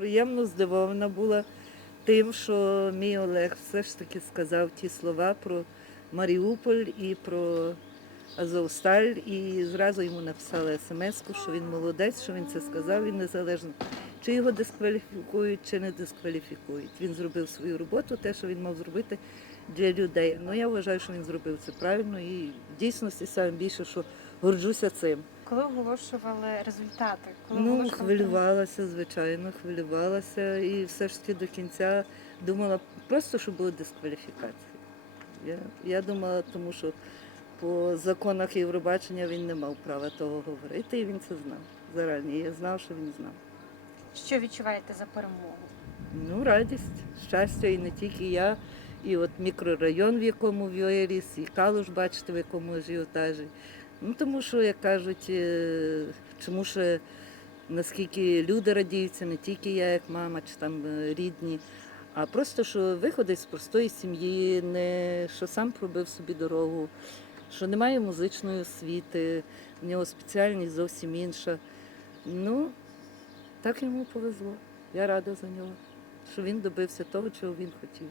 приємно здивована була тим, що мій Олег все ж таки сказав ті слова про Маріуполь і про Азовсталь. І зразу йому написали смс-ку, що він молодець, що він це сказав, він незалежно. Чи його дискваліфікують, чи не дискваліфікують. Він зробив свою роботу, те, що він мав зробити для людей. Ну я вважаю, що він зробив це правильно і в дійсності саме більше, що горджуся цим. Коли оголошували результати, коли Ну, оголошували хвилювалася, звичайно, хвилювалася і все ж таки до кінця думала просто, що буде дискваліфікація. Я, я думала, тому що по законах Євробачення він не мав права того говорити, і він це знав зарані. Я знав, що він знав. що відчуваєте за перемогу? Ну, радість, щастя, і не тільки я, і от мікрорайон, в якому виріс, і Калуш, бачите, в якому ажіотажі. Ну, тому що, як кажуть, е, чому ще наскільки люди радіються, не тільки я, як мама, чи там е, рідні, а просто, що виходить з простої сім'ї, не що сам пробив собі дорогу, що немає музичної освіти, в нього спеціальність зовсім інша. Ну, так йому повезло. Я рада за нього, що він добився того, чого він хотів.